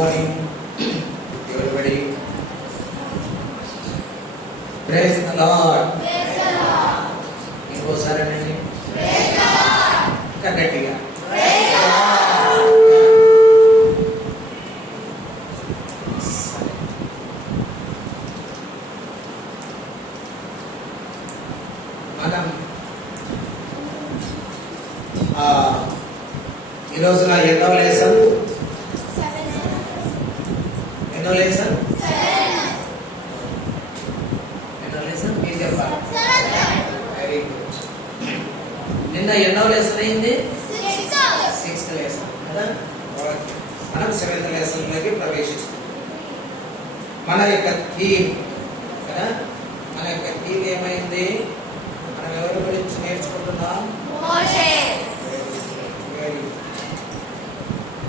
Morning everybody. Praise the lord. ఇంకోసారి అండి గట్టిగా మనం ఈ రోజున ఎన్నో లెసన్ మీరు చెప్పాలి. Very good. నిన్న ఎన్నో లెసన్ అయింది? 6th లెసన్ కదా. మనం 7th లెసన్లోకి ప్రవేశిస్తాం. మన యొక్క థీమ్ కదా, మన యొక్క థీమ్ ఏమైంది? మనం ఎవరి గురించి నేర్చుకుంటున్నాం?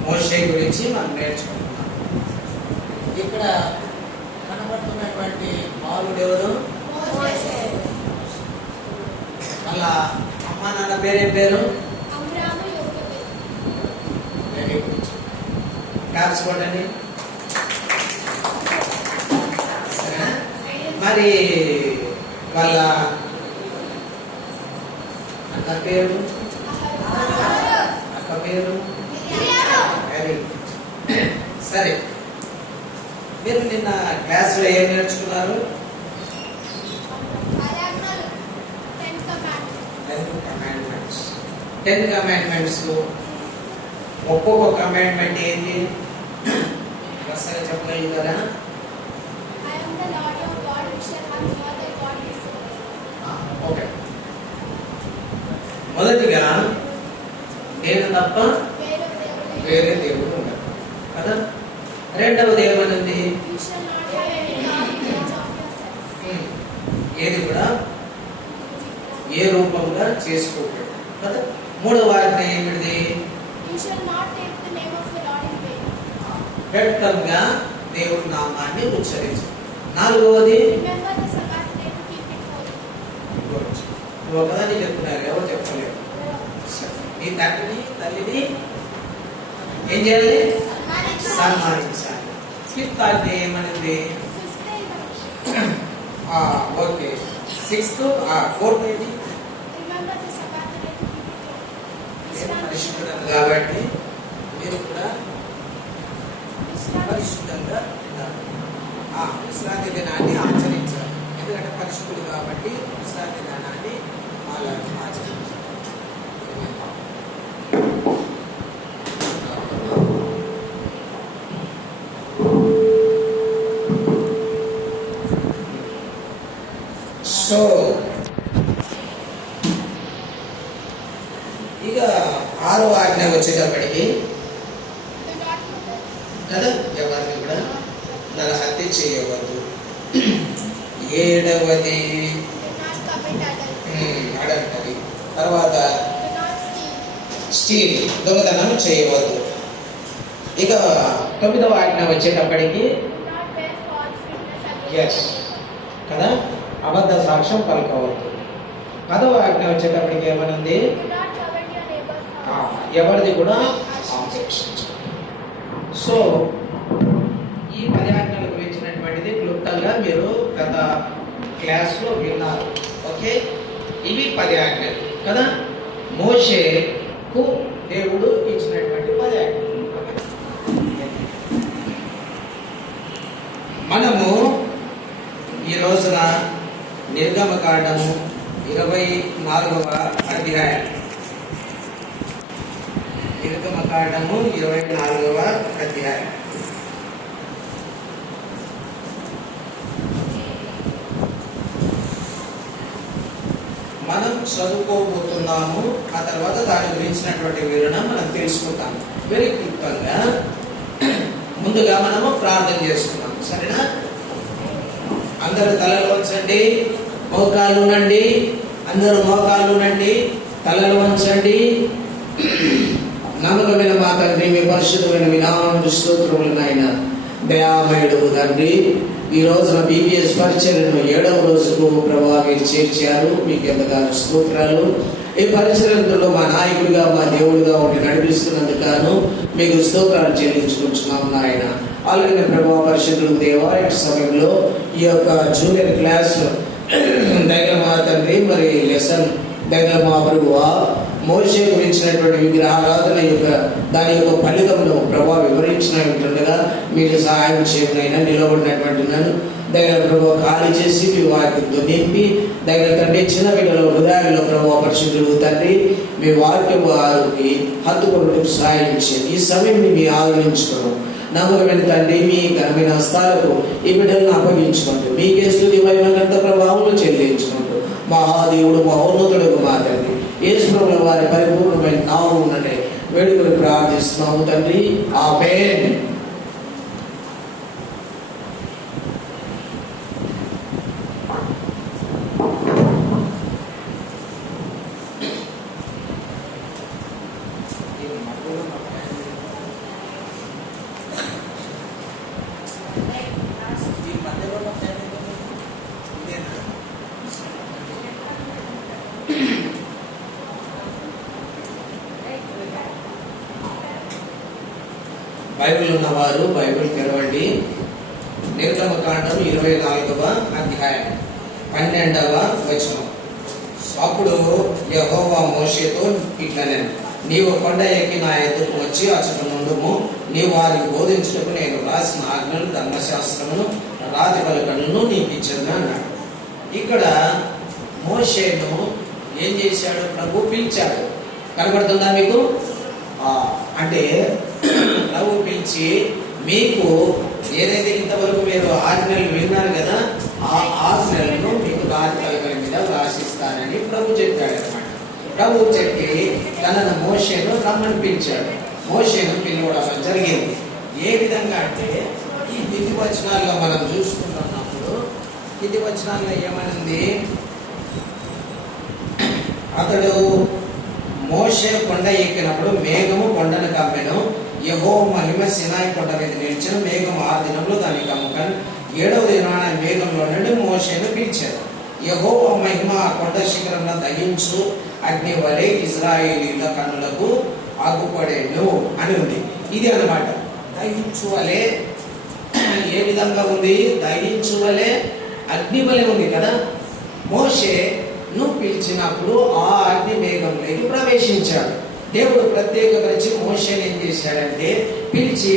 మోషే గురించి మనం నేర్చుకుంటున్నాం. ఇక్కడ కనబడుతున్నటువంటి బాలుడు ఎవరు? వాళ్ళ అమ్మ నాన్న పేరేం పేరు? Very good. క్లాప్స్ కొట్టండి. మరి వాళ్ళ అక్క పేరు? అక్క పేరు? Very good. సరే, మీరు నిన్న క్లాస్లో ఏం నేర్చుకున్నారు? 10 కమాండ్మెంట్స్. ఒక్కొక్క కమాండ్మెంట్ ఏంటి ఒకసారి చెప్పగలుగుతారా? ఓకే. మొదటిగా నేను తప్ప వేరే దేవుడు ఉండదు కదా. రెండవది ఏమనుంది? ఏది కూడా ఏ రూపంగా చేసుకోకూడదు కదా. మూడవ ఆజ్ఞ ఏమిటిది? వ్యక్తంగా దేవుడి నామాన్ని ఉచ్చరించు. నాలుగవది ఒకదాన్ని చెప్తున్నారు, ఎవరు చెప్పలేరు. నీ తండ్రిని తల్లిని ఏం చేయాలి? సన్మానించాలి. ఫిఫ్త్ ఆజ్ఞ ఏమనింది? ఓకే. 4th ఏది? పరిశుద్ధం కాబట్టి మీరు కూడా పరిశుద్ధంగా ఉండాలి. విశ్రాంతి దినాన్ని ఆచరించాలి. ఎందుకంటే పరిశుద్ధుడు కాబట్టి విశ్రాంతి దినాన్ని ఆచరించాలి. సో ఇక 6వ ఆజ్ఞ వచ్చేటప్పటికి కదా, ఎవరిని కూడా నరహత్య చేయవద్దు. 7వది అడంటది. తర్వాత స్టీల్, దొంగతనం చేయవద్దు. ఇక 9వ ఆజ్ఞ వచ్చేటప్పటికి ఎస్ కదా, అబద్ధ సాక్ష్యం పలకవద్దు. 10వ ఆజ్ఞ వచ్చేటప్పటికి ఏమనుంది? ఎవరిది కూడా ఆపేక్షించు. సో ఈ 10 ఆజ్ఞల గురించినటువంటిది క్లుప్తంగా మీరు గత క్లాస్లో విన్నారు. ఓకే, ఇవి 10 ఆజ్ఞలు కదా. మోషేకు దేవుడు ఇచ్చినటువంటి 10 ఆజ్ఞలు. మనము ఈ రోజున నిర్గమకాండము 24వ అధ్యాయం, నిర్గమకాండము 24వ అధ్యాయం మనం చదువుకోబోతున్నాము. ఆ తర్వాత దాని గురించినటువంటి వివరణ మనం తెలుసుకుంటాము వెరీ క్లుప్తంగా. ముందుగా మనము ప్రార్థన చేసుకున్నాం. సరేనా? అందరూ తలలు వంచండి, మోకాలు ఉండండి. అందరూ మోకాలు ఉండండి, తలలు వంచండి. నమ్మకమైన మా తండ్రి, మీ పరిశుద్ధమైన వినామమునకు స్తోత్రములు నాయన. దయామయుడు తండ్రి, ఈ రోజున బీబీఎస్ పరిచర్యను 7వ రోజుకు ప్రభావ మీరు చేర్చారు. మీకు ఎంతగానో స్తోత్రాలు. ఈ పరిస్థితుల్లో మా నాయకుడిగా మా దేవుడిగా ఉండి నడిపిస్తున్నందుకు మీకు స్తోత్రాలు చెల్లించుకుంటున్నాం నాయన. అలాగే ప్రభావ పరిశుద్ధులు దేవా ఈ సమయంలో ఈ యొక్క జూనియర్ క్లాస్ దగ్గర మా తండ్రి మరి లెసన్ దగ్గర మా ప్రభువా మోషే గురించినటువంటి విగ్రహారాధన యొక్క దాని యొక్క ఫలితంలో ప్రభావ వివరించిన ఉంటుండగా మీరు సహాయం చేయనైనా నిలబడినటువంటి నన్ను దగ్గర ప్రభావ ఖాళీ చేసి మీ వాక్యంతో నింపి దగ్గర తండ్రి చిన్న బిడ్డల హృదయాల్లో ప్రభావ పరిశుద్ధులు తండ్రి మీ వాక్యం వారికి హత్తుకొనుటకు సహాయం చేయండి. ఈ సమయం మీ ఆదరించుకోవడం నమ్మకమైన తండ్రి మీ ఘనమైన హస్తాలకు ఈ బిడ్డలను అప్పగించుకుంటూ మీకే స్తుతి మహిమ గంట ప్రభావం చెల్లించుకుంటూ మహాదేవుడు మహోన్నతుడు మా తండ్రి యేసు ప్రభువుల వారి పరిపూర్ణమైన నామముననే వేడుకొని ప్రార్థిస్తున్నాము తండ్రి. ఆమేన్. బైబిల్ ఉన్నవారు బైబిల్ తెరవండి. నిర్గమకాండం 24వ అధ్యాయం 12వ వచనం. అప్పుడు యెహోవా మోషేతో ఇట్లనెను, నీవు కొండ ఎక్కి నా ఎదురుకు వచ్చి అచ్చట నుండుము. నీవు వారికి బోధించుటకు నేను రాసిన ఆజ్ఞలు ధర్మశాస్త్రమును రాతి పలకలను నీకు ఇచ్చాను అన్నాడు. ఇక్కడ మోషేను ఏం చేశాడు? ప్రభు పిలిచాడు. కనబడుతుందా మీకు? అంటే ప్రభు పిలిచి మీకు ఏదైతే ఇంతవరకు మీరు ఆజ్ఞలు విన్నారు కదా, ఆ ఆజ్ఞలను మీకు రాతి పలకల మీద రాసిస్తానని ప్రభు చెప్పాడు అనమాట. ప్రభు చెప్పి తనను మోషేను రమ్మని పిలిచాడు. మోషేను పిలవడం జరిగింది. ఏ విధంగా అంటే ఈ కింది వచనాల్లో మనం చూసుకుంటున్నప్పుడు కింది వచనాల్లో ఏమనింది? అతడు మోషే కొండ ఎక్కినప్పుడు మేఘము కొండను కమ్మెను. యెహోవా మహిమ సినాయి కొండ మీద నిలిచిన. మేఘం 6 దినములు దాన్ని కమ్ముకను. 7వ దినాన మేఘంలో నుండి మోషేను పిలిచారు. యెహోవా మహిమ ఆ కొండ శిఖరంలో దహించు అగ్ని వలె ఇశ్రాయేలీయుల కన్నులకు ఆగుపడేను అని ఉంది. ఇది అన్నమాట. దహించు వలె ఏ విధంగా ఉంది? దహించు వలె అగ్ని వలె ఉంది కదా. మోషే నువ్వు పిలిచినప్పుడు ఆ అగ్ని మేఘంలోకి ప్రవేశించాడు. దేవుడు ప్రత్యేకపరిచి మోషేని ఏం చేశాడంటే పిలిచి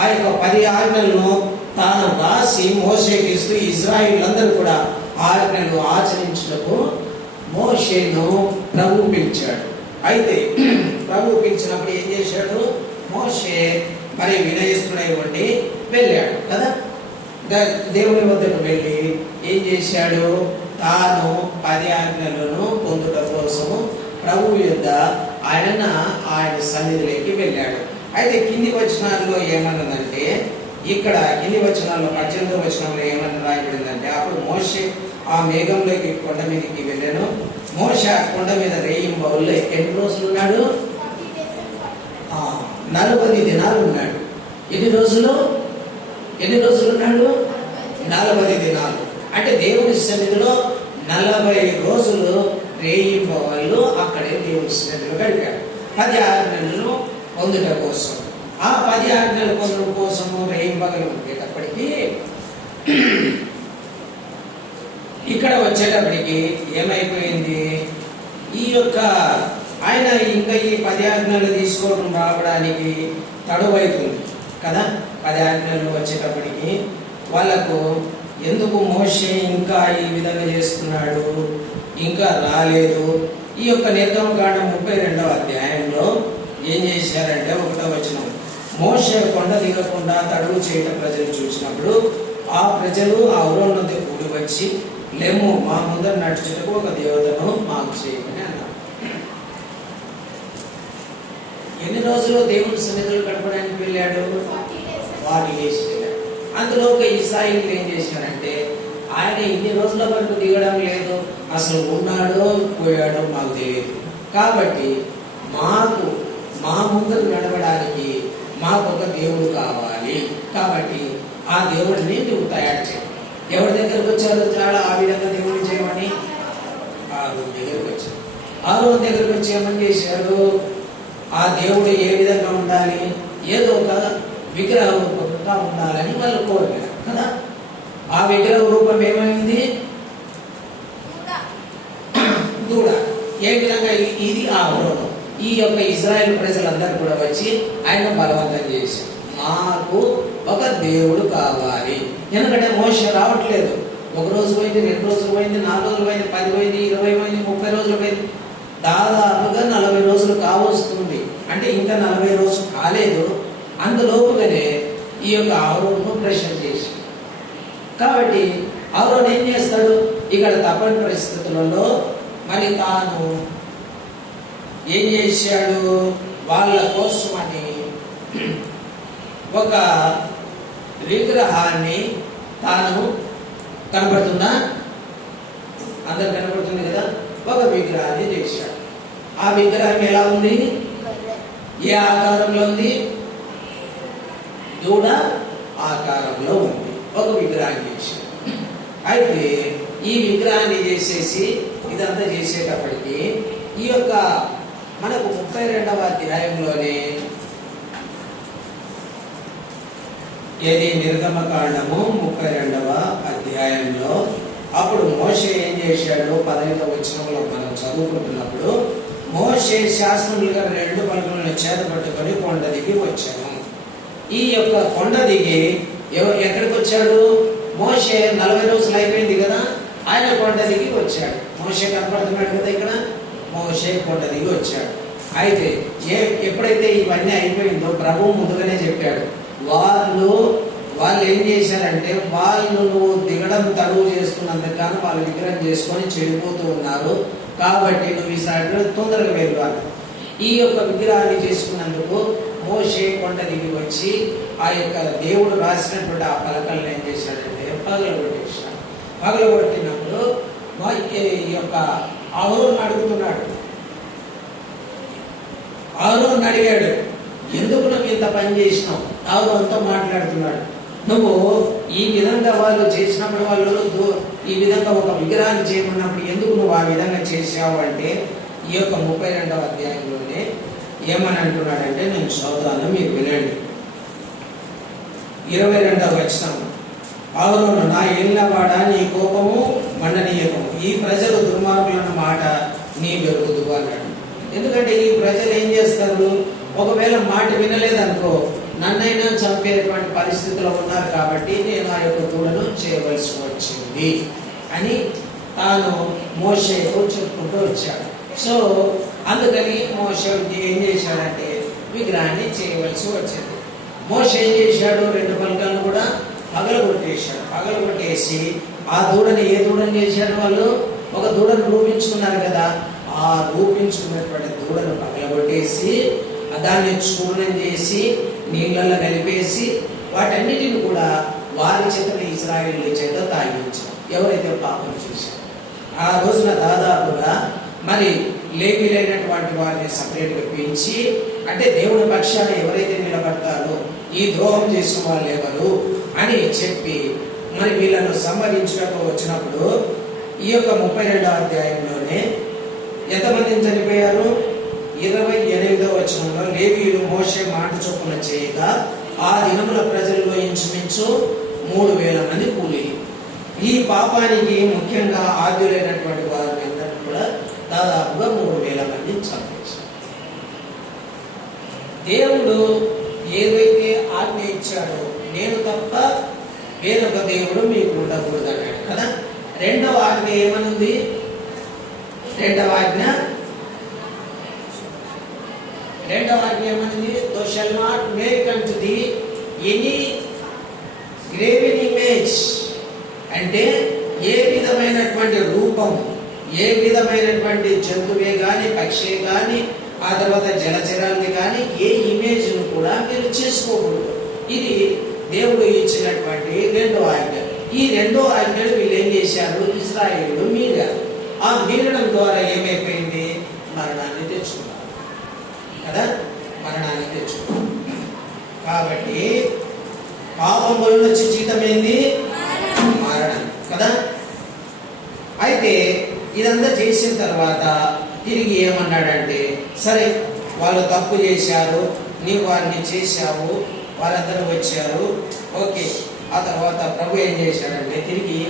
ఆ యొక్క 10 ఆజ్ఞలను తాను రాసి మోషేకి ఇస్తూ ఇశ్రాయేలులందరూ కూడా ఆజ్ఞలు ఆచరించుటకు మోషేను ప్రభు పిలిచాడు. అయితే ప్రభు పిలిచినప్పుడు ఏం చేశాడు? మోషే మరి వినయస్తుడై ఉండి వెళ్ళాడు కదా. దేవుని వద్దకు వెళ్ళి ఏం చేశాడు? తాను 10 ఆజ్ఞలను పొందుట కోసము ప్రభు యొద్ద ఆయన సన్నిధిలోకి వెళ్ళాడు. అయితే కింది వచనాల్లో ఏమన్నదంటే, ఇక్కడ కింది వచనాల్లో 18వ వచనంలో ఏమన్నా రాయబడిందంటే, అప్పుడు మోషే ఆ మేఘంలోకి కొండ మీదకి వెళ్ళాను. మోషే ఆ కొండ మీద రేయింబవల్లో ఎన్ని రోజులు ఉన్నాడు? 40 దినాలు ఉన్నాడు. ఎన్ని రోజులు ఉన్నాడు? 40 దినాలు. అంటే దేవుని సన్నిధిలో 40 రోజులు రేయింబవళ్ళు అక్కడే దేవుని సన్నిధిలో గడిపాడు. 10 ఆజ్ఞలను పొందుట కోసం. ఆ 10 ఆజ్ఞలు పొందడం కోసము రేయింబగలు ఉండేటప్పటికీ ఇక్కడ వచ్చేటప్పటికి ఏమైపోయింది? ఈ యొక్క ఆయన ఇంకా ఈ 10 ఆజ్ఞలు తీసుకోవడం రావడానికి తడువైతుంది కదా. 10 ఆజ్ఞలు వచ్చేటప్పటికి వాళ్ళకు ఎందుకు మోషే ఇంకా ఈ విధంగా చేస్తున్నాడు, ఇంకా రాలేదు. ఈ యొక్క నిర్గమకాండం 32వ అధ్యాయంలో ఏం చేశారంటే 1వ వచనం, మోషే కొండ దిగకుండా తడువు చేయటం ప్రజలు చూసినప్పుడు ఆ ప్రజలు ఆ ఊరోన్నది కూడి వచ్చి, లేము మా ముందర నడుచుటకు ఒక దేవతను మాకు చేయమని అన్నారు. ఎన్ని రోజులు దేవుని సన్నిధిలో గడపడానికి వెళ్ళాడు? 40 days వెళ్ళాడు. అందులో ఒక ఇశ్రాయేలీయులు ఏం చేశాడంటే, ఆయన ఇన్ని రోజుల వరకు దిగడం లేదు, అసలు ఉన్నాడో పోయాడో మాకు తెలియదు, కాబట్టి మా ముందర నడవడానికి మాకు ఒక దేవుడు కావాలి, కాబట్టి ఆ దేవుడిని నువ్వు తయారు చేయాలి. ఎవరి దగ్గరకు వచ్చారో చాలా ఆ విధంగా దేవుడిని చేయమని ఆ దగ్గరకు వచ్చారు. ఆరోన్ దగ్గరికి వచ్చి ఏమని చేశాడు, ఆ దేవుడు ఏ విధంగా ఉండాలి, ఏదో ఒక విగ్రహ రూపంగా ఉండాలని వాళ్ళు కోరారు కదా. ఆ విగ్రహ రూపం ఏమైంది, దూడ. ఏ విధంగా ఇది ఆరోను. ఈ యొక్క ఇజ్రాయెల్ ప్రజలందరూ కూడా వచ్చి ఆయన బలవంతం చేశారు, నాకు ఒక దేవుడు కావాలి. ఎందుకంటే మోషే రావట్లేదు. ఒక రోజు పోయింది, 2 రోజులు పోయింది, 4 రోజులు పోయింది, 10 పోయింది, 20 పోయింది, 30 రోజులు పోయింది. దాదాపుగా 40 రోజులు కావస్తుంది. అంటే ఇంకా 40 రోజులు కాలేదు. అందులోపుగానే ఈ యొక్క ఆరోను ప్రెషర్ చేసి, కాబట్టి ఆరోను ఏం చేస్తాడు, ఇక్కడ తప్పని పరిస్థితులలో మరి తాను ఏం చేశాడు, వాళ్ళ కోసమని ఒక విగ్రహాన్ని తాను, కనబడుతుందా, అందరు కనబడుతుంది కదా, ఒక విగ్రహాన్ని చేశాడు. ఆ విగ్రహం ఎలా ఉంది, ఏ ఆకారంలో ఉంది, దూడ ఆకారంలో ఉంది. ఒక విగ్రహాన్ని చేశాడు. అయితే ఈ విగ్రహాన్ని చేసేసి ఇదంతా చేసేటప్పటికి ఈ యొక్క మనకు 32వ అధ్యాయంలోనే ఏది నిర్గమకాండము 32వ అధ్యాయంలో అప్పుడు మోషే ఏం చేశాడు, 15వ వచనంలో మనం చదువుకుంటున్నప్పుడు, మోషే శాసనములుగా 2 పలకలను చేత పట్టుకొని కొండ దిగి వచ్చాను. ఈ యొక్క కొండ దిగి ఎక్కడికి వచ్చాడు, మోషే 40 రోజులు అయిపోయింది కదా, ఆయన కొండ దిగి వచ్చాడు. మోషే కనపడుతున్నాడు కదా ఇక్కడ, మోషే కొండ దిగి వచ్చాడు. అయితే ఎప్పుడైతే ఇవన్నీ అయిపోయిందో ప్రభు ముందుగానే చెప్పాడు, వాళ్ళు ఏం చేశారంటే, వాళ్ళు నువ్వు దిగడం తడువు చేసుకున్నందుకు కానీ వాళ్ళు విగ్రహం చేసుకొని చెడిపోతూ ఉన్నారు, కాబట్టి నువ్వు ఈసారి తొందరగా వెళ్ళు అన్న. ఈ యొక్క విగ్రహాన్ని చేసుకున్నందుకు మోషే కొండ దిగి వచ్చి ఆ యొక్క దేవుడు రాసినటువంటి ఆ పలకలను ఏం చేశాడంటే పగలగొట్టేశాడు. పగలగొట్టినప్పుడు ఈ యొక్క ఆరోను అడుగుతున్నాడు, ఆరోను అడిగాడు, ఎందుకు నువ్వు ఇంత పని చేసినావు? ఆరోనుతో మాట్లాడుతున్నాడు, నువ్వు ఈ విధంగా వాళ్ళు చేసినప్పుడు, వాళ్ళు ఈ విధంగా ఒక విగ్రహాన్ని చేయమన్నప్పుడు ఎందుకు నువ్వు ఆ విధంగా చేసావు అంటే, ఈ యొక్క 32వ అధ్యాయంలోనే ఏమని అంటున్నాడంటే, నేను చదువుతాను, మీరు వినండి. 22వ వచనం, ఆరోను, నా ఏలినవాడ, నీ కోపము మండనీయకము, ఈ ప్రజలు దుర్మార్గులన్న మాట నీ వెరుగుదు అన్నాడు. ఎందుకంటే ఈ ప్రజలు ఏం చేస్తారు, ఒకవేళ మాట వినలేదనుకో నన్నైనా చంపేటువంటి పరిస్థితిలో ఉన్నారు, కాబట్టి నేను ఆ యొక్క దూడను చేయవలసి వచ్చింది అని తాను మోషేకు చెప్పుకుంటూ వచ్చాడు. సో అందుకని మోషే ఏం చేశాడంటే విగ్రహాన్ని చేయవలసి వచ్చింది. మోషే ఏం చేశాడు, 2 పలకలను కూడా పగలగొట్టేశాడు. పగలగొట్టేసి ఆ దూడని, ఏ దూడని చేశాడు, వాళ్ళు ఒక దూడను రూపించుకున్నారు కదా, ఆ రూపించుకున్నటువంటి దూడను పగలగొట్టేసి దాన్ని చూర్ణం చేసి నీళ్ళల్లో కలిపేసి వాటన్నిటిని కూడా వారి చేత, ఇశ్రాయేలు చేత తాగించారు, ఎవరైతే పాపం చేశారు. ఆ రోజున దాదాపుగా మరి లేవీలైనటువంటి వారిని సపరేట్గా పెంచి, అంటే దేవుని పక్షాన ఎవరైతే నిలబడతారో ఈ ద్రోహం చేసిన వాళ్ళు ఎవరు అని చెప్పి మరి వీళ్ళను సంహరించడానికి వచ్చినప్పుడు ఈ యొక్క 32వ అధ్యాయంలోనే ఎంతమందిని చనిపోయారు, 28వ వచనంలో, లేవీయులు మోషే మాట చొప్పున చేయగా ఆ దినముల ప్రజల్లో ఇంచుమించు 3000 మంది కూలి. ఈ పాపానికి ముఖ్యంగా ఆద్యులైనటువంటి వారిని అందరూ కూడా దాదాపుగా 3000 మందిని చంపేశారు. దేవుడు ఏదైతే ఆజ్ఞ ఇచ్చాడో, నేను తప్ప వేరొక దేవుడు మీకు ఉండకూడదు అన్నాడు కదా. 2వ ఆజ్ఞ ఏమనుంది, 2వ ఆజ్ఞ ఏమనుంది, దో shall not make unto the any graven image. అంటే ఏ విధమైనటువంటి రూపం, ఏ విధమైనటువంటి జంతువే కానీ, పక్షే కానీ, ఆ తర్వాత జలచరాన్ని కానీ, ఏ ఇమేజ్ను కూడా మీరు చేసుకోకూడదు. ఇది దేవుడు ఇచ్చినటువంటి 2వ ఆజ్ఞ. ఈ 2వ ఆజ్ఞను వీళ్ళు ఏం చేశారు, ఇశ్రాయేలు మీరారు. ఆ మీరడం ద్వారా ఏమైపోయింది, మరణాన్ని తెచ్చుకున్నారు కదా, మరణాన్ని తెచ్చుకున్నారు. కాబట్టి పాపం వలన వచ్చే జీతం ఏంది, మరణం కదా. అయితే ఇదంతా చేసిన తర్వాత తిరిగి ఏమన్నాడంటే, సరే వాళ్ళు తప్పు చేశారు, నీవు వారిని చేశావు, వారందరూ వచ్చారు, ఓకే. ఆ తర్వాత ప్రభు ఏం చేశాడంటే తిరిగి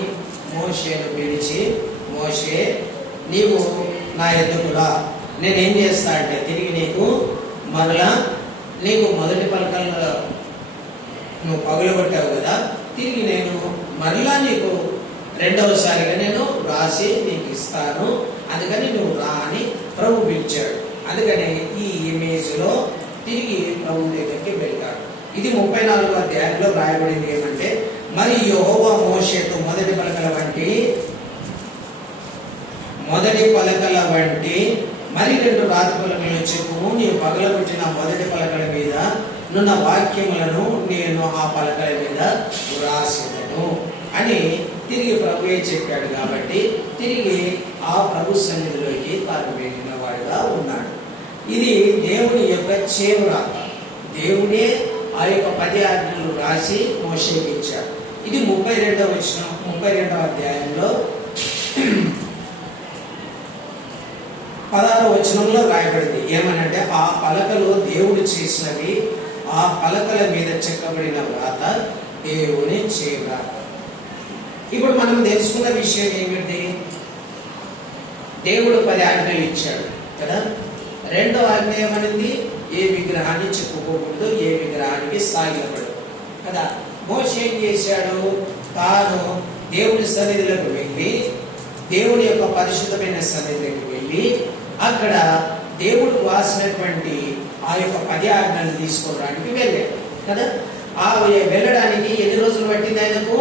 మోషేను పిలిచి, మోషే నీవు నా ఎద్దుకు రా, నేనేం చేస్తా అంటే తిరిగి నీకు మరలా నీకు మొదటి పలకల్లో నువ్వు పగులగొట్టావు కదా, తిరిగి నేను మరలా నీకు రెండవసారిగా నేను రాసి నీకు ఇస్తాను, అందుకని నువ్వు రా అని ప్రభు పిలిచాడు. అందుకని ఈ ఇమేజ్లో తిరిగి ప్రభు దగ్గరికి వెళ్తాడు. ఇది 34వ అధ్యాయంలో రాయబడింది ఏమంటే, మరి యెహోవా మోషేతో మొదటి పలకల వంటి మరి 2 రాతి పలకలను చెప్పుము, నీవు పగలగొట్టిన మొదటి పలకల మీద నున్న వాక్యములను నేను ఆ పలకల మీద వ్రాసెదను అని తిరిగి ప్రభువే చెప్పాడు. కాబట్టి తిరిగి ఆ ప్రభు సన్నిధిలోకి తాను వెళ్ళిన వాడుగా ఉన్నాడు. ఇది దేవుని యొక్క చేరురాత. దేవుడే ఆ యొక్క 10 ఆజ్ఞలు రాసి మోషేకి ఇచ్చాడు. ఇది 32వ అధ్యాయంలో 16వ వచనంలో రాయబడింది. ఏమనంటే, ఆ పలకలు దేవుడు చేసినవి, ఆ పలకల మీద చెక్కబడిన వ్రాత దేవుని చేరురాత. ఇప్పుడు మనం తెలుసుకున్న విషయం ఏమిటి? దేవుడు 10 ఆజ్ఞలు ఇచ్చాడు కదా. రెండవ ఆజ్ఞ ఏమనింది? ఏ విగ్రహాన్ని చెప్పుకోకూడదు, ఏ విగ్రహానికి సాగిలపడు కదా. మోషే ఏం చేశాడు? తాను దేవుడి సన్నిధిలోకి వెళ్ళి, దేవుడి యొక్క పరిశుద్ధమైన సన్నిధిలోకి వెళ్ళి, అక్కడ దేవుడు రాసినటువంటి ఆ యొక్క 10 ఆజ్ఞలు తీసుకోవడానికి వెళ్ళాడు కదా. ఆ వెళ్ళడానికి ఎన్ని రోజులు పట్టింది ఆయనకు?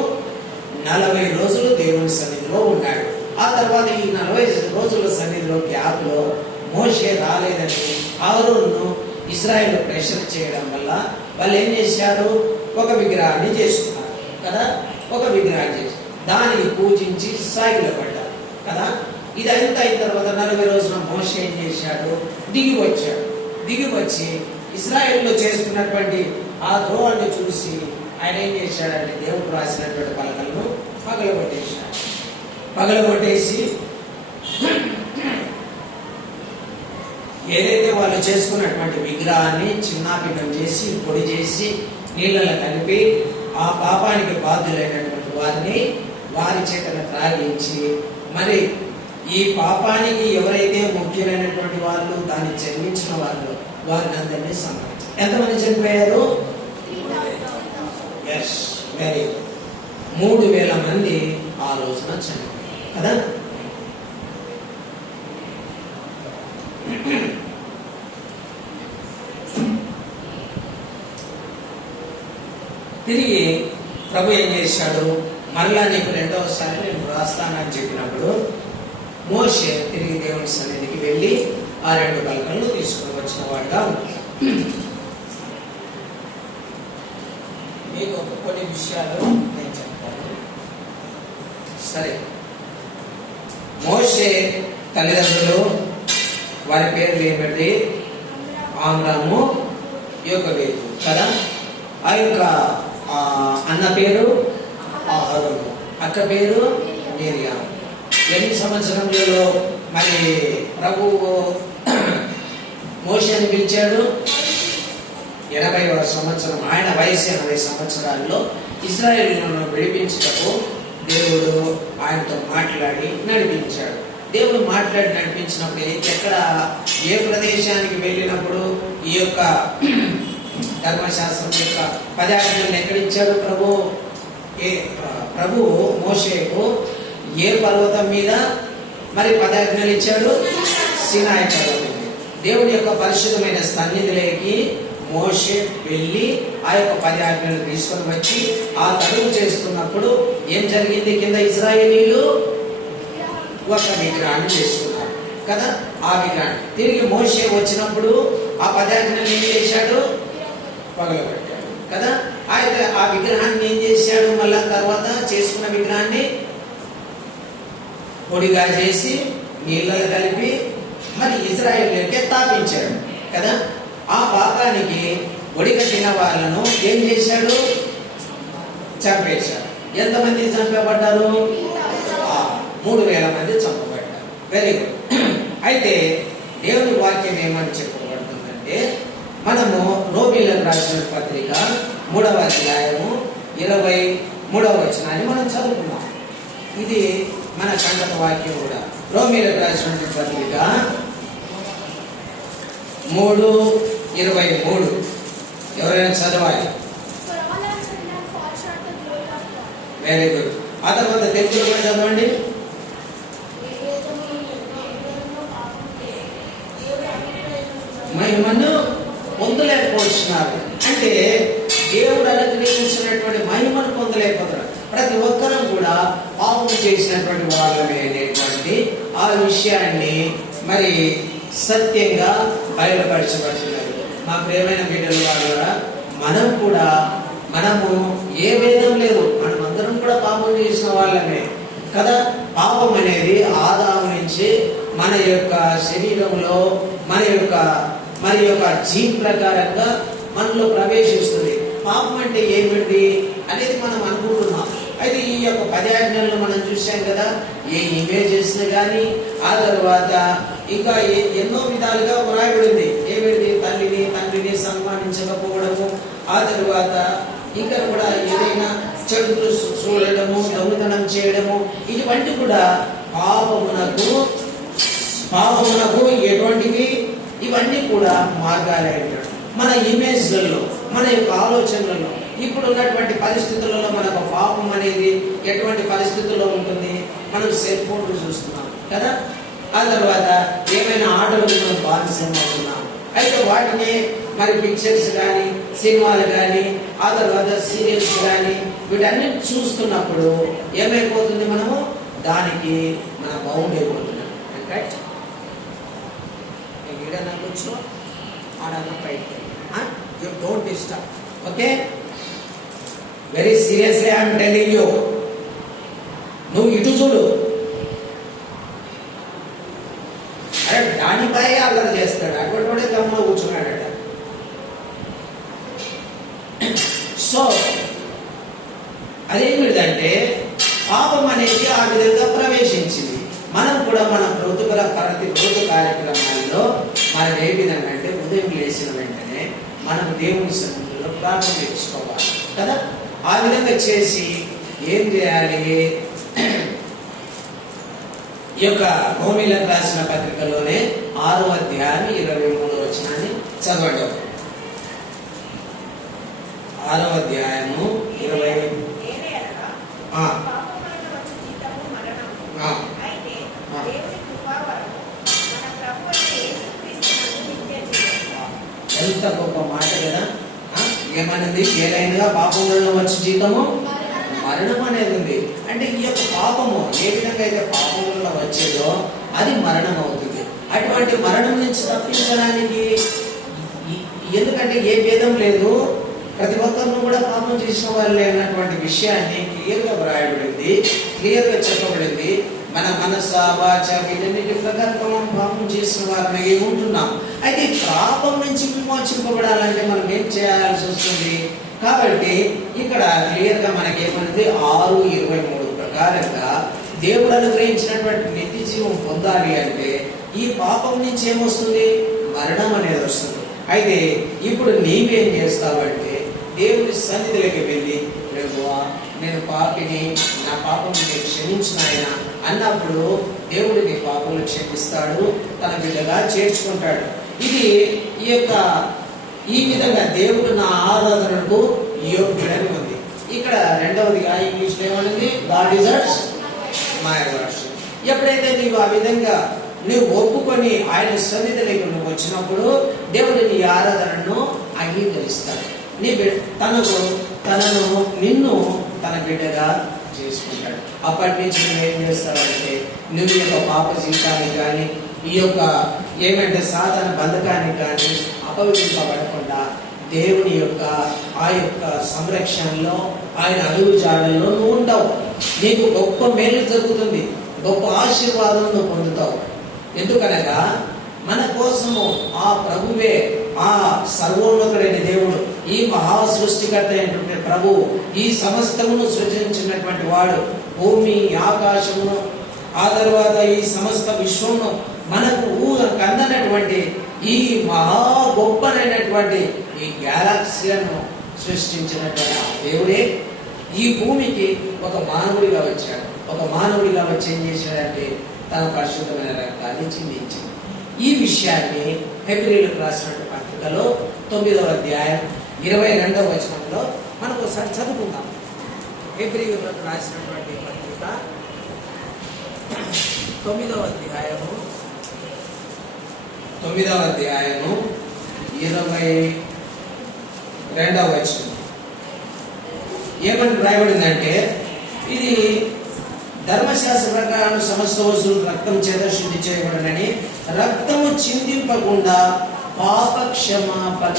40 రోజులు దేవుని సన్నిధిలో ఉన్నాడు. ఆ తర్వాత ఈ 40 రోజుల సన్నిధిలో గ్యాప్లో మోషే రాలేదని అహరోనును ఇశ్రాయేలు ప్రెషర్ చేయడం వల్ల వాళ్ళు ఏం చేశారు? ఒక విగ్రహాన్ని చేసుకున్నారు కదా. ఒక విగ్రహాన్ని చేసి దానిని పూజించి సాగిలపడ్డారు కదా. ఇదంతా అయిన తర్వాత 40 రోజుల మోషే ఏం చేశాడు? దిగి వచ్చాడు. దిగి వచ్చి ఇశ్రాయేల్లో చేసుకున్నటువంటి ఆ ద్రోహాన్ని చూసి ఆయన ఏం చేశాడంటే దేవుడు రాసినటువంటి పలకలను పగలగొట్టేసి ఏదైతే వాళ్ళు చేసుకున్నటువంటి విగ్రహాన్ని చిన్నాభిన్నం చేసి పొడి చేసి నీళ్ళలో కలిపి ఆ పాపానికి బాధ్యులైనటువంటి వారిని వారి చేతన త్రాగించి, మరి ఈ పాపానికి ఎవరైతే ముఖ్యమైనటువంటి వాళ్ళు దాన్ని జన్మించిన వాళ్ళు వారిని అందరినీ సంహరించారు. ఎంతమంది చనిపోయారు? 3,000 మంది ఆ రోజున చనిపోయారు కదా. తిరిగి ప్రభు ఏం చేశాడు? మరలా నీకు రెండవసారి నేను రాస్తానని చెప్పినప్పుడు మోషే తిరిగి దేవుని సన్నిధికి వెళ్ళి ఆ 2 పలకలను తీసుకుని వచ్చిన వాడుగా ఉంటాడు. మీకు కొన్ని విషయాలు నేను చెప్తాను. సరే, మోషే తల్లిదండ్రులు వారి పేర్లు ఏమిటి? ఆమ్రాము, యోగవేదు కదా. ఆ యొక్క అన్న పేరు అహరోను, అక్క పేరు మిర్యాం. ఎన్ని సంవత్సరంలో మరి ప్రభువు మోషేని పిలిచాడు? 80వ సంవత్సరం. ఆయన వయసు 80 సంవత్సరాల్లో ఇశ్రాయేలును విడిపించుటకు దేవుడు ఆయనతో మాట్లాడి నడిపించాడు. దేవుడు మాట్లాడి నడిపించినప్పుడు ఎక్కడ ఏ ప్రదేశానికి వెళ్ళినప్పుడు ఈ యొక్క ధర్మశాస్త్రం యొక్క 10 ఆజ్ఞలను ఎక్కడిచ్చాడు ప్రభు మోషేకు? ఏ పర్వతం మీద మరి 10 ఆజ్ఞలు ఇచ్చాడు? సీనాయి పర్వతం మీద. దేవుడి యొక్క పరిశుద్ధమైన సన్నిధిలోకి మోషే వెళ్ళి ఆ యొక్క 10 ఆజ్ఞలు తీసుకొని వచ్చి ఆ తడుగు చేస్తున్నప్పుడు ఏం జరిగింది? కింద ఇశ్రాయేలీలు ఒక విగ్రహాన్ని చేసుకున్నారు కదా. ఆ విగ్రహాన్ని తిరిగి మోషే వచ్చినప్పుడు ఆ 10 ఆజ్ఞలు ఏం చేశాడు? పగలబెట్టాడు కదా. అయితే ఆ విగ్రహాన్ని ఏం చేశాడు? మళ్ళా తర్వాత చేసుకున్న విగ్రహాన్ని పొడిగా చేసి నీళ్ళలో కలిపి మరి ఇశ్రాయేలుకే తాపించాడు కదా. ఆ పాపానికి ఒడిగట్టిన వాళ్ళను ఏం చేశాడు? చంపేశాడు. ఎంతమంది చంపబడ్డారు? 3,000 మంది చంపబడ్డారు వెరీ గుడ్. అయితే దేవుని వాక్యం ఏమని చెప్పబడుతుందంటే, మనము రోమీయులకు రాసిన పత్రిక 3వ అధ్యాయము 23వ వచనాన్ని మనం చదువుకున్నాం. ఇది మన కంటక వాక్యం కూడా. రోమీయులకు రాసిన పత్రిక 3:23 ఎవరైనా చదవాలి. Very good. ఆ తర్వాత తెలుగులో కూడా చదవండి. మహిమను పొందలేకపోతున్నారు అంటే దేవుడు అనుగ్రహించినటువంటి మహిమను పొందలేకపోతున్నారు. ప్రతి ఒక్కరూ కూడా పాపం చేసినటువంటి వాళ్ళమే అనేటువంటి ఆ విషయాన్ని మరి సత్యంగా బయలుపరచబడుతున్నారు. మా ప్రియమైన బిడ్డల ద్వారా మనము ఏ భేదం లేదు, మనమందరం కూడా పాపం చేసిన వాళ్ళమే కదా. పాపం అనేది ఆదాము నుంచి మన యొక్క శరీరంలో మన యొక్క జీన్ ప్రకారంగా మనలో ప్రవేశిస్తుంది. పాపం అంటే ఏమిటి అనేది మనం అనుకుంటున్నాం. అయితే ఈ యొక్క 10 ఆజ్ఞలను మనం చూసాం కదా. ఏ ఇమేజెస్ కానీ ఆ తర్వాత ఇంకా ఎన్నో విధాలుగా వ్రాయబడింది. ఏమిటి? తండ్రిని సన్మానించకపోవడము, ఆ తర్వాత ఇంకా కూడా ఏదైనా చెడు చూడడము, దొంగతనం చేయడము, ఇటువంటి కూడా పాపమునకు ఎటువంటివి ఇవన్నీ కూడా మార్గాలే అంటాడు. మన ఇమేజ్లలో, మన యొక్క ఆలోచనలలో, ఇప్పుడు ఉన్నటువంటి పరిస్థితులలో మనకు పాపం అనేది ఎటువంటి పరిస్థితుల్లో ఉంటుంది? మనం సెల్ ఫోన్లు చూస్తున్నాం కదా. ఆ తర్వాత ఏమైనా ఆటలకు మనం బానిసమవుతున్నాం. అయితే వాటిని మరి పిక్చర్స్ కానీ, సినిమాలు కానీ, ఆ తర్వాత సీరియల్స్ కానీ వీటన్ని చూస్తున్నప్పుడు ఏమైపోతుంది? మనము దానికి మన బౌండ్ అయిపోతున్నాం. రైట్? ఈడన్నా కూర్చో, ఆడన్నా బయట. You don't disturb. Okay? Very seriously I'm telling you. నువ్వు ఇటు చూడు. అరే దానిపై అల్లరి చేస్తాడు, అటువంటి గమ్మ కూర్చున్నాడట. సో అదేమిటంటే పాపం అనేది ఆ విధంగా ప్రవేశించింది. మనం కూడా మన ప్రతి రోజు కార్యక్రమాల్లో మనం ఏ విధంగా అంటే ఉదయం లేచిన వెంటనే మనం దేవుని సన్నిధిలో ప్రార్థన చేసుకోవాలి కదా. ఆ విధంగా చేసి ఏం చేయాలి? ఈ యొక్క రోమీయులకు రాసిన పత్రికలోనే 6వ అధ్యాయం 23వ వచనాన్ని చదవండి. 6వ అధ్యాయము 20. ఎంత గొప్ప మాట కదా. ఏమన్నది? ఏదైనా పాపంలో వచ్చే జీతము మరణం అనేది ఉంది. అంటే ఈ యొక్క పాపము ఏ విధంగా అయితే పాపంలో వచ్చేదో అది మరణం అవుతుంది. అటువంటి మరణం నుంచి తప్పించడానికి, ఎందుకంటే ఏ భేదం లేదు, ప్రతి ఒక్కరిని కూడా పాపం చేసిన వాళ్ళే అన్నటువంటి విషయాన్ని క్లియర్గా వ్రాయబడింది, క్లియర్గా చెప్పబడింది. మన మనస వాచ వీటన్నిటి ప్రకారం మనం పాపం చేసిన వారిని ఏముంటున్నాం. అయితే పాపం నుంచి విమోచింపబడాలంటే మనం ఏం చేయాల్సి వస్తుంది? కాబట్టి ఇక్కడ క్లియర్గా మనకేమన్నది 6:23 ప్రకారంగా దేవుడు అనుగ్రహించినటువంటి నిత్య జీవం పొందాలి అంటే ఈ పాపం నుంచి ఏమొస్తుంది? మరణం అనేది వస్తుంది. అయితే ఇప్పుడు నీవేం చేస్తావంటే దేవుడి సన్నిధిలోకి వెళ్ళి, ప్రభువా నేను పాపిని, నా పాపం నేను క్షమించిన ఆయన అన్నప్పుడు దేవుడు నీ పాపములు క్షమిస్తాడు, తన బిడ్డగా చేర్చుకుంటాడు. ఇది ఈ విధంగా దేవుడు నా ఆరాధనకు యోగ్యుడని ఉంది. ఇక్కడ రెండవదిగా ఇంగ్లీష్లో ఏమన్నది? God deserves my worship. ఎప్పుడైతే నీవు ఆ విధంగా నువ్వు ఒప్పుకొని ఆయన సన్నిధిలోకి నువ్వు వచ్చినప్పుడు దేవుడు నీ ఆరాధనను అంగీకరిస్తాడు. నిన్ను తన బిడ్డగా చేసుకుంటాడు. అప్పటి నుంచి నువ్వేం చేస్తావంటే నువ్వు యొక్క పాప జీవితానికి కానీ, ఈ యొక్క ఏమంటే సాధారణ బంధకానికి కానీ అపవిత్రింపబడకుండా దేవుని యొక్క ఆ యొక్క సంరక్షణలో, ఆయన అడుగు జాడల్లో నువ్వు ఉంటావు. నీకు గొప్ప మేలు జరుగుతుంది, గొప్ప ఆశీర్వాదం నువ్వు పొందుతావు. ఎందుకనగా మన కోసము ఆ ప్రభువే, ఆ సర్వోన్నతుడైన దేవుడు, ఈ మహా సృష్టికర్త అయినటువంటి ప్రభువు, ఈ సమస్తమును సృజించినటువంటి వాడు, భూమి ఆకాశమును ఆ తర్వాత ఈ సమస్త విశ్వంలో మనకు కందనటువంటి ఈ మహా గొప్పనైనటువంటి ఈ గ్యాలక్సీలను సృష్టించినటువంటి దేవుడే ఈ భూమికి ఒక మానవుడిగా వచ్చాడు. ఒక మానవుడిగా వచ్చి ఏం చేశాడంటే తన పరిశుద్ధమైన రక్తాన్ని చిందించింది. ఈ విషయాన్ని హెబ్రీయులకు రాసినటువంటి పత్రికలో 9వ అధ్యాయం 22వ వచనంలో మనం ఒకసారి చదువుకుందాం. హెబ్రీయులకు రాసినటువంటి పత్రిక 9వ అధ్యాయము 22వ వచనం ఏమని రాయబడిందంటే, ఇది ధర్మశాస్త్ర ప్రకారం సమస్త వస్తువులు రక్తం చేత శుద్ధి చేయబడనని, రక్తము చిందింపకుండా పాప క్షమాపణ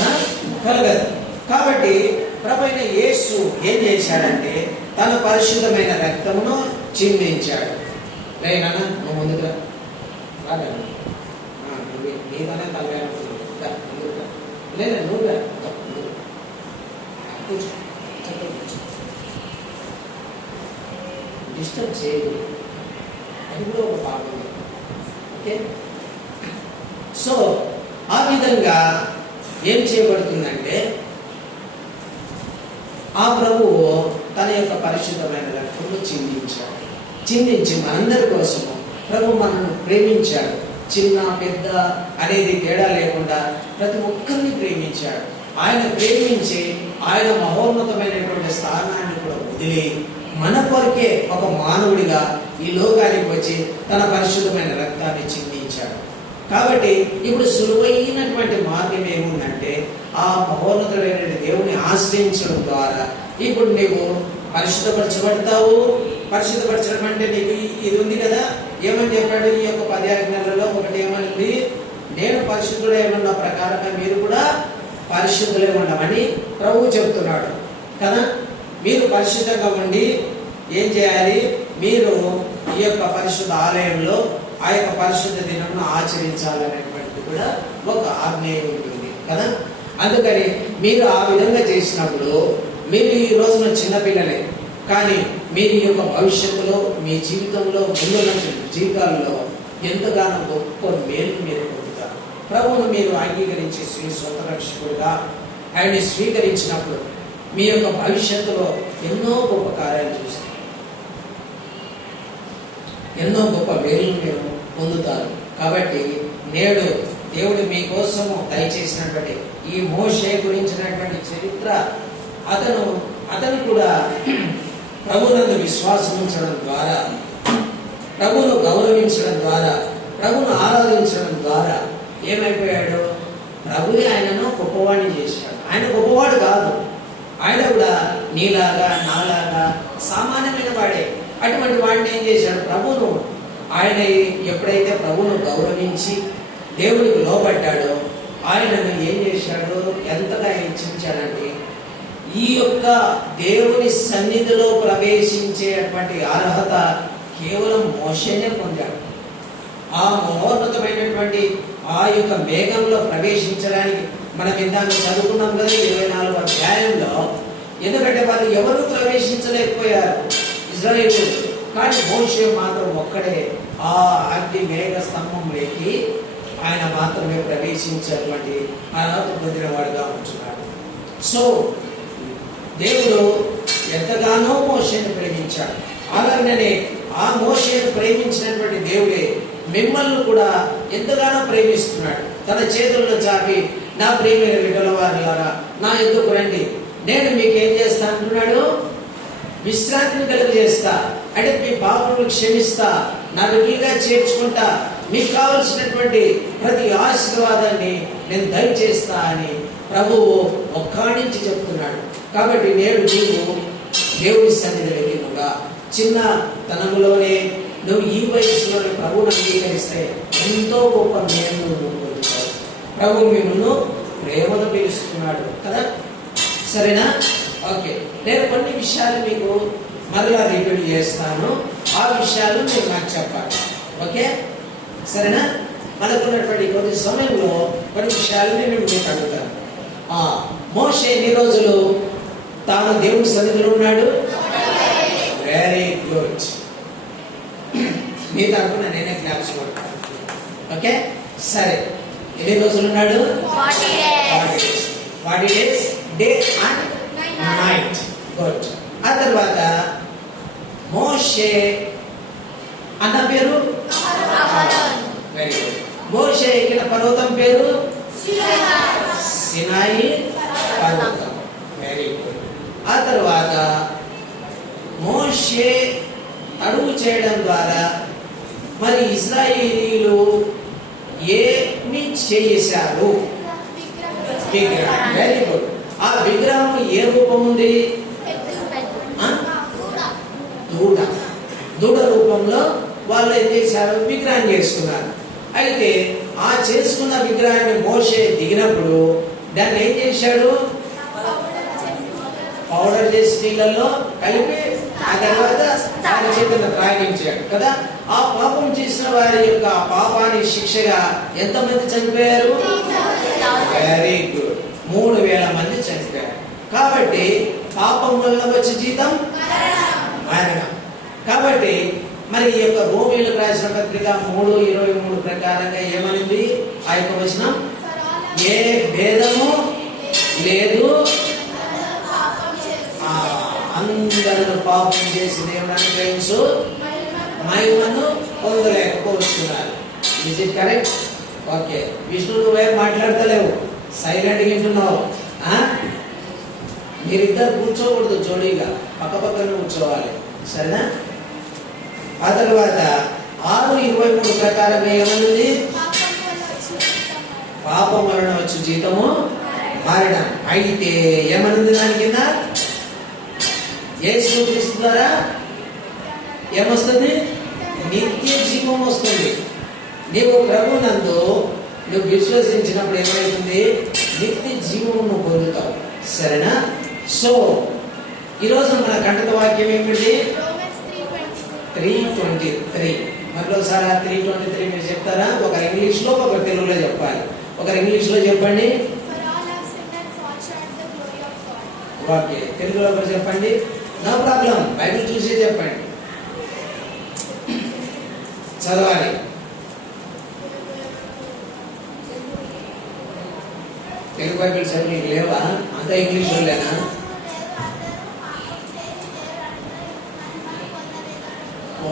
కలగదు. కాబట్టి ప్రభువైన యేసు ఏం చేశాడంటే తన పరిశుద్ధమైన రక్తమును చిందించాడు. రేనా నువ్వు ముందుకు నీతోనే లేదా నువ్వు డిస్టర్బ్ చేయదు, అది కూడా ఒక పాపం. ఓకే, సో ఆ విధంగా ఏం చేయబడుతుందంటే ఆ ప్రభువు తన యొక్క పరిశుద్ధమైన రక్తము చిందించి మనందరి కోసము ప్రభు మనల్ని ప్రేమించాడు. చిన్న పెద్ద అనేది తేడా లేకుండా ప్రతి ఒక్కరిని ప్రేమించాడు. ఆయన ప్రేమించి ఆయన మహోన్నతమైనటువంటి స్థానాన్ని కూడా వదిలి మన కొరకే ఒక మానవుడిగా ఈ లోకానికి వచ్చి తన పరిశుద్ధమైన రక్తాన్ని చిందించాడు. కాబట్టి ఇప్పుడు సులువైనటువంటి మార్గం ఏముందంటే ఆ మహోన్నతుడైన దేవుని ఆశ్రయించడం ద్వారా ఇప్పుడు నీవు పరిశుద్ధపరచబడతావు. పరిశుద్ధపరచడం అంటే నీకు ఇది ఉంది కదా, ఏమని చెప్పాడు ఈ యొక్క 10 ఆజ్ఞలలో ఒకటి ఏమని, నేను పరిశుద్ధుడే ఉన్న ప్రకారంగా మీరు కూడా పరిశుద్ధులే ఉండమని ప్రభువు చెప్తున్నాడు కదా. మీరు పరిశుద్ధంగా ఉండి ఏం చేయాలి, మీరు ఈ యొక్క పరిశుద్ధ ఆలయంలో ఆ యొక్క పరిశుద్ధ దినమును ఆచరించాలనేటువంటి కూడా ఒక ఆజ్ఞ ఉంటుంది కదా. అందుకని మీరు ఆ విధంగా చేసినప్పుడు మీరు ఈ రోజున చిన్నపిల్లలే, కానీ మీరు ఈ యొక్క భవిష్యత్తులో మీ జీవితంలో ముందున్న జీవితాల్లో ఎంతగానో గొప్ప మేలు మీరు పొందుతారు. ప్రభువును మీరు అంగీకరించి శ్రీ సొంత రక్షకుడుగా ఆయన్ని స్వీకరించినప్పుడు మీ యొక్క భవిష్యత్తులో ఎన్నో గొప్ప కార్యాలు చూస్తారు, ఎన్నో గొప్ప మేలు మీరు పొందుతారు. కాబట్టి నేడు దేవుడు మీకోసము దయచేసినటువంటి ఈ మోషే గురించినటువంటి చరిత్ర, అతను కూడా ప్రభువునందు విశ్వాసం ఉంచడం ద్వారా, ప్రభువును గౌరవించడం ద్వారా, ప్రభువును ఆరాధించడం ద్వారా ఏమైపోయాడు, ప్రభువే ఆయనను గొప్పవాడిని చేశాడు. ఆయన గొప్పవాడు కాదు, ఆయన కూడా నీలాగా నాలాగా సామాన్యమైన వాడే. అటువంటి వాడిని ఏం చేశాడు, ప్రభువును ఆయన ఎప్పుడైతే ప్రభువును గౌరవించి దేవుడికి లోబడ్డాడో ఆయనను ఏం చేశాడు, ఎంతగా హెచ్చించాడంటే ఈ యొక్క దేవుని సన్నిధిలో ప్రవేశించేటువంటి అర్హత కేవలం మోషేనే పొందాడు. ఆ మహోన్నతమైనటువంటి ఆ యొక్క మేఘంలో ప్రవేశించడానికి మనం ఇందాక చదువుకున్నాం కదా 24వ అధ్యాయంలో. ఎందుకంటే వాళ్ళు ఎవరు ప్రవేశించలేకపోయారు ఇశ్రాయేలు, కానీ మోషే మాత్రం ఒక్కడే ఆ అగ్ని మేఘ స్తంభంలోకి ఆయన మాత్రమే ప్రవేశించేటువంటి అర్హత పొందినవాడుగా ఉంటున్నాడు. సో దేవుడు ఎంతగానో మోషేను ప్రేమించాడు. అలాగనే ఆ మోషేను ప్రేమించినటువంటి దేవుడే మిమ్మల్ని కూడా ఎంతగానో ప్రేమిస్తున్నాడు. తన చేతుల్లో చాపి నా ప్రియమైన బిడ్డల వారిలారా నా ఎదుకు రండి, నేను మీకు ఏం చేస్తా అంటున్నాడు, విశ్రాంతిని కలుగజేస్తా, అంటే మీ పాపములు క్షమిస్తా, నా బిడ్డలుగా చేర్చుకుంటా, మీకు కావలసినటువంటి ప్రతి ఆశీర్వాదాన్ని నేను దయచేస్తా అని ప్రభువు ఒక్కడించి చెప్తున్నాడు. కాబట్టి నేడు నీవు దేవుడి సన్నిధిలోకి కూడా చిన్న తనములోనే నువ్వు ఈ వయసులోనే ప్రభువును అంగీకరిస్తే ఎంతో గొప్ప మేలు నువ్వు పొందుతావు. ప్రభువు మిమ్మల్ని ప్రేమను పిలుస్తున్నాడు కదా, సరేనా? ఓకే, నేను కొన్ని విషయాలు మీకు మరలా రిపీట్ చేస్తాను, ఆ విషయాలు మీరు నాకు చెప్పాలి. ఓకే, సరేనా? మనకున్నటువంటి కొద్ది సమయంలో కొన్ని విషయాలు నేను మీకు అడుగుతాను. మోషే ఎన్ని రోజులు తాను దేవుని సన్నిధిలో ఉన్నాడు? Very good. మీ తరఫున నేనే క్లాప్స్ కొడతాను. ఓకే, సరే. ఎన్ని రోజులు ఉన్నాడు? 40 days. 40 days, day and night. Good. ఆ తర్వాత మోషే అన్న పేరు వెరీ గుడ్. మోషే ఎక్కిన పర్వతం పేరు సినాయి పర్వతం. Very good. ఆ తర్వాత మోషే అడుగు చేయడం ద్వారా మరి ఇశ్రాయేలీలు ఏమి చేశారు? విగ్రహం. Very good. ఆ విగ్రహం ఏ రూపం ఉంది? దూడ రూపంలో వాళ్ళు ఏం చేశారు? విగ్రహం చేసుకున్నారు. అయితే ఆ చేసుకున్న విగ్రహాన్ని మోషే దిగినప్పుడు దాన్ని ఏం చేశాడు? పౌడర్ చేసి నీళ్ళల్లో కలిపి ఆ తర్వాత దాని చేతులను త్రాగించాడు కదా. ఆ పాపం చేసిన వారి యొక్క పాపాన్ని శిక్షగా ఎంతమంది చనిపోయారు? Very good. 3000 మంది చనిపోయారు. కాబట్టి పాపం వల్ల వచ్చే జీతం మరణం. కాబట్టి మరి ఈ యొక్క రోమీయులకు రాసిన పత్రిక 3:23 ప్రకారంగా ఏమనింది ఆ యొక్క వచనం? ఏ భేదము లేదు, అందరూ పాపం చేసి దేవుని అనుగ్రహించు మహిమను పొందలేకపోతున్నారు. Is it correct? Okay. Vishnu నువ్వేం మాట్లాడతలేవు, సైలెంట్గా వింటున్నావు. మీరిద్దరు కూర్చోకూడదు, జోడీగా పక్క పక్కన కూర్చోవాలి, సరేనా? ఆ తర్వాత 6:23 ప్రకారం ఏమన్నది? పాపం వలన వచ్చి జీతము మరణం. అయితే ఏమన్నది దాని కింద? యేసు క్రీస్తు ద్వారా ఏమొస్తుంది? నిత్య జీవం వస్తుంది. నీవు ప్రభునందు నువ్వు విశ్వసించినప్పుడు ఏమైతుంది? నిత్య జీవం నువ్వు పొందుతావు, సరేనా? సో ఈరోజు మన కంటక వాక్యం ఏమిటి? 3:23. మరోసారి 3:23 మీరు చెప్తారా? ఒకరు ఇంగ్లీష్లో ఒకరు తెలుగులో చెప్పాలి. ఒకరు ఇంగ్లీష్లో చెప్పండి. ఓకే, తెలుగులో ఒకరు చెప్పండి. నో ప్రాబ్లం, బైబిల్ చూసి చెప్పండి, చదవాలి. తెలుగు బైబిల్ సార్ మీకు లేవా? అంతా ఇంగ్లీష్లో లేనా?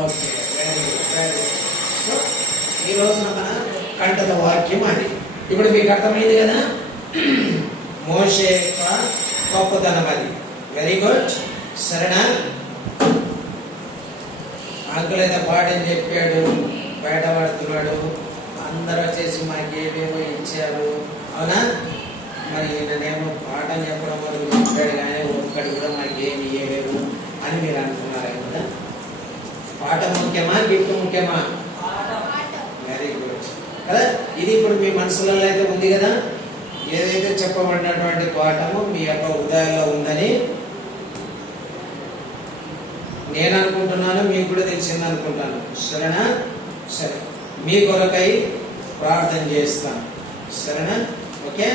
Okay, very good, very good. So ఈ రోజున మన కంటక వాక్యం అది. ఇప్పుడు మీకు అర్థమైంది కదా మోషే యొక్క గొప్పతనం అది. వెరీ గుడ్, సరేనా? అంకుల్ అయితే పాఠం చెప్పాడు, బయట పడుతున్నాడు, అందరూ వచ్చేసి మాకు ఏమేమో ఇచ్చారు, అవునా? మరి నేనేమో పాఠం చెప్పడం వరకు చెప్పాడు కానీ ఒక్కడు కూడా మాకు ఏమి ఇవ్వలేవు అని మీరు అనుకున్నారు కదా. పాఠం ముఖ్యమా, గిఫ్ట్ ముఖ్యమా? వెరీ గుడ్ కదా. ఇది ఇప్పుడు మీ మనసులలో అయితే ఉంది కదా. ఏదైతే చెప్పబడినటువంటి పాఠము మీ యొక్క హృదయాల్లో ఉందని నేను అనుకుంటున్నాను, మీకు కూడా తెలిసింది అనుకుంటాను, సరేనా? సరే, మీ కొరకై ప్రార్థన చేస్తాను, సరేనా? ఓకే,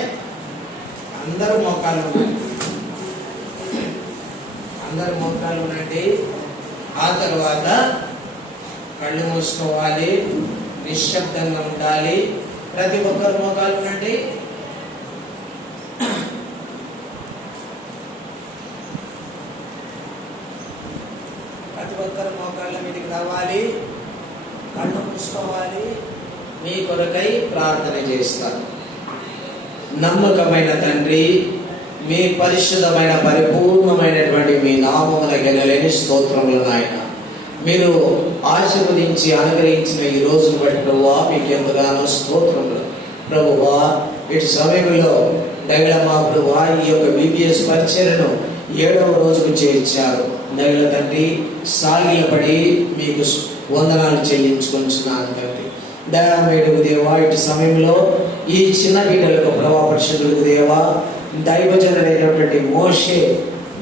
అందరూ మోకాలు ఉండండి, అందరూ మోకాలు ఉండండి. ఆ తర్వాత కళ్ళు మూసుకోవాలి, నిశ్శబ్దంగా ఉండాలి. ప్రతి ఒక్కరు మోకాలు ఉండండి. ప్రతి ఒక్కరు మోకాళ్ళ మీదకి రావాలి, కళ్ళు మూసుకోవాలి. మీ కొరకై ప్రార్థన చేస్తాను. నమ్మకమైన తండ్రి, మీ పరిశుద్ధమైన పరిపూర్ణమైనటువంటి మీ నామముల గెలలేని స్తోత్రములు నాయన. మీరు ఆశీర్వదించి అనుగ్రహించిన ఈ రోజును బట్టి ప్రభువా మీకు ఎంతగానో స్తోత్రములు. ప్రభువా ఇటు సమయంలో నగల మా ప్రభువా ఈ యొక్క BBS పరిచర్యను 7వ రోజుకు చేర్చారు. నగల తండ్రి సాగిలపడి మీకు వందనాలు చెల్లించుకుంటున్నాను తండ్రి. దయామేడుగు దేవా, ఇటు సమయంలో ఈ చిన్న బిడ్డలకు ప్రభా పరిశుద్ధులకు దేవా, దైవజనుడైనటువంటి మోషే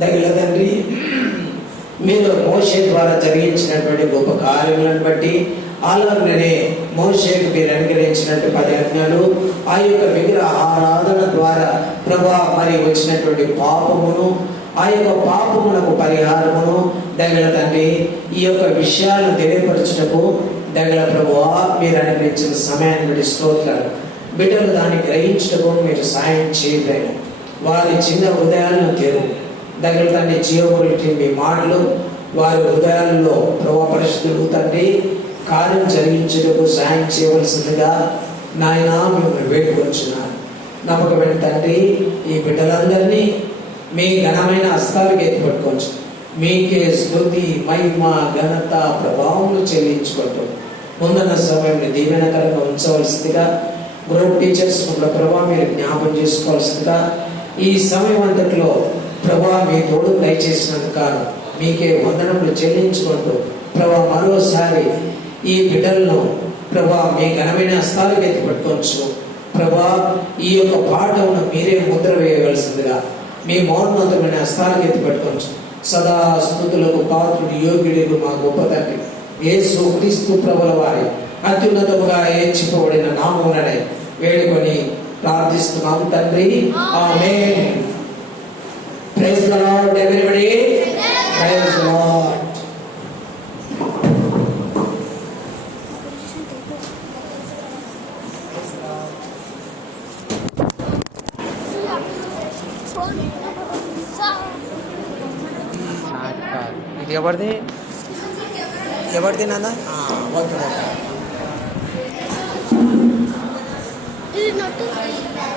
దగ్గర తండ్రి మీరు మోషే ద్వారా జరిగించినటువంటి గొప్ప కార్యములను బట్టి అలాగనే మోషేకు మీరు అనుగ్రహించినట్టు 10 ఆజ్ఞలు, ఆ యొక్క విగ్రహ ఆరాధన ద్వారా ప్రభా మరి వచ్చినటువంటి పాపమును, ఆ యొక్క పాపమునకు పరిహారమును దగ్గర తండ్రి ఈ యొక్క విషయాలను తెలియపరచుటకు దగ్గర ప్రభువా మీరు అనుగ్రహించిన సమయాన్ని బట్టి స్తోత్రాలు. బిడ్డలు దాన్ని గ్రహించడం మీరు సాయం చేయలేదు. వారి చిన్న హృదయాలను తెరువు దగ్గర తండ్రి. జీవములు మీ మాటలు వారి హృదయాల్లో ప్రభా పరిస్థితులు తండ్రి కార్యం జరిగించటకు సాయం చేయవలసిందిగా నాయన మిమ్మల్ని వేడుకొచ్చున్నాను. నమ్మకమైన తండ్రి, ఈ బిడ్డలందరినీ మీ ఘనమైన హస్తాలకు ఎత్తిపట్టుకోవచ్చు. మీకే స్తుతి మహిమ ఘనత ప్రభావములు చెల్లించుకుంటూ ముందున్న సమయంలో దీవెనకరంగా ఉంచవలసిందిగా గ్రూప్ టీచర్స్ ప్రభావ మీరు జ్ఞాపం చేసుకోవాల్సిందిగా ఈ సమయం అంతట్లో ప్రభా మీ తోడు దయచేసినందుకు మీకే వందనములు చెల్లించుకుంటూ ప్రభా మరోసారి ఈ బిడ్డలను ప్రభా మీ ఘనమైన హస్తాలకు ఎత్తిపట్టుకోవచ్చు. ప్రభా ఈ యొక్క పాఠమును మీరే ముద్ర వేయవలసిందిగా మీ మౌనవంతమైన హస్తాలకు ఎత్తిపట్టుకోవచ్చు. సదా స్తుతులకు పాత్రుడు యోగ్యుడు మా గొప్ప తండ్రి యేసు క్రీస్తు ప్రభుల వారి అత్యున్నతముగా ఎంచుకోబడిన నామముననే వేడుకొని ప్రార్థిస్తున్నాము తండ్రి. ఆమేన్. Praise the Lord everybody. Praise the Lord. ఇది ఎవరిది నాన్న? Okay okay. ఇది నోట్